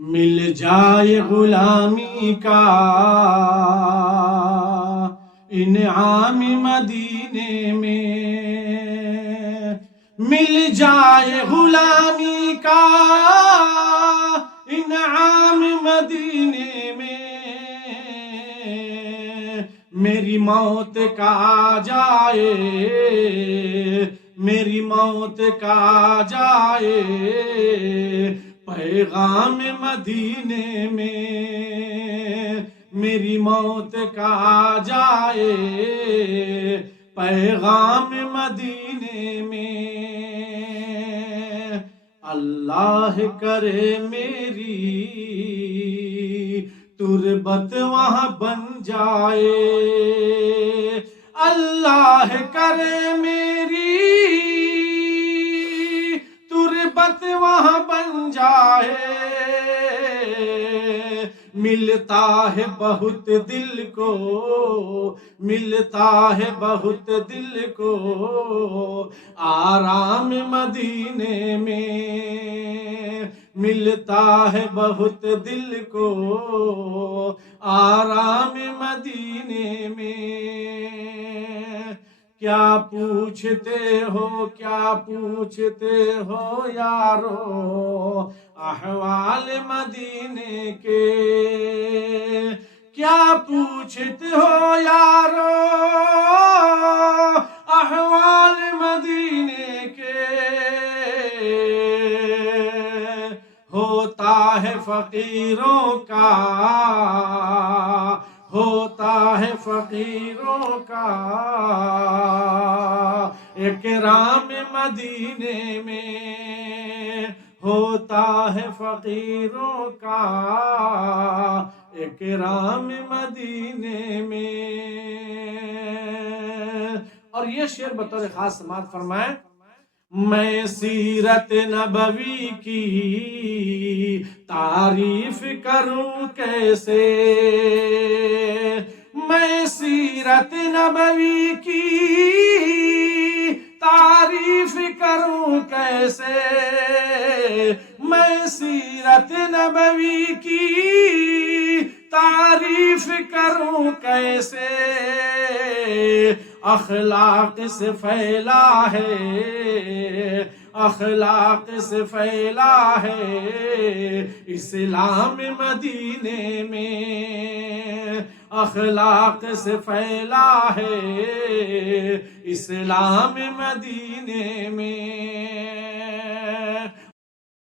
مل جائے غلامی کا انعام مدینے میں، مل جائے غلامی کا انعام مدینے میں، میری موت کا جائے، میری موت کا جائے پیغام مدینے میں، میری موت کا جائے پیغام مدینے میں، اللہ کرے میری تربت وہاں بن جائے، اللہ کرے میری تربت وہاں بن جائے، ملتا ہے بہت دل کو، ملتا ہے بہت دل کو آرام مدینے میں، ملتا ہے بہت دل کو آرام مدینے میں، کیا پوچھتے ہو، کیا پوچھتے ہو یارو احوال مدینے کے، کیا پوچھتے ہو یارو احوال مدینے کے، ہوتا ہے فقیروں کا، ہوتا ہے فقیروں کا اکرام مدینے میں، ہوتا ہے فقیروں کا اکرام مدینے میں۔ اور یہ شعر بطور خاص سماعت فرمائیں، میں سیرت نبوی کی تعریف کروں کیسے، میں سیرت نبوی کی تعریف کروں کیسے، میں سیرت نبوی کی تعریف کروں کیسے، اخلاق سے پھیلا ہے، اخلاق سے پھیلا ہے اسلام مدینے میں، اخلاق سے پھیلا ہے اسلام مدینے میں،